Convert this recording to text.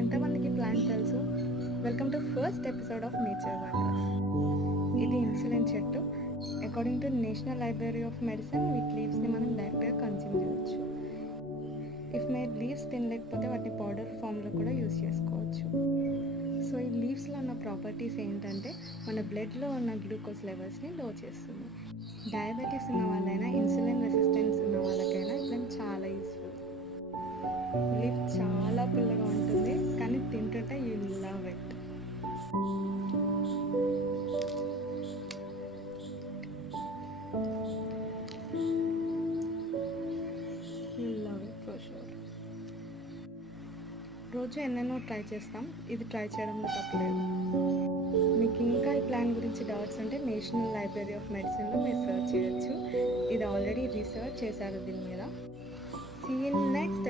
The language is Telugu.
ఎంతమందికి ప్లాంట్ తెలుసు? Welcome to first episode of nature wonders. ఇది ఇన్సులిన్ చెట్టు. According to national library of medicine వీటి లీవ్స్ని మనం డైరెక్ట్గా కన్జ్యూమ్ చేయవచ్చు. ఇఫ్ మీరు లీవ్స్ తినలేకపోతే వాటిని పౌడర్ ఫామ్లో కూడా యూస్ చేసుకోవచ్చు. సో ఈ లీవ్స్లో ఉన్న ప్రాపర్టీస్ ఏంటంటే మన బ్లడ్లో ఉన్న గ్లూకోజ్ లెవెల్స్ని లో చేస్తుంది. డయాబెటీస్ ఉన్న వాళ్ళైనా ఇన్సులిన్ రెసిస్టెన్స్ ఉన్న వాళ్ళకైనా ఇది చాలా యూస్ఫుల్. లీఫ్ చాలా పుల్లగా ఉంటుంది, కానీ తింటుంటే you love it. You love it for sure. రోజు ఎన్నెన్నో ట్రై చేస్తాం, ఇది ట్రై చేయడంలో తప్పలేదు. మీకు ఇంకా ఈ ప్లాన్ గురించి డౌట్స్ ఉంటే నేషనల్ లైబ్రరీ ఆఫ్ మెడిసిన్లో మీరు సర్చ్ చేయొచ్చు. ఇది ఆల్రెడీ రీసెర్చ్ చేశారు దీని మీద. See you next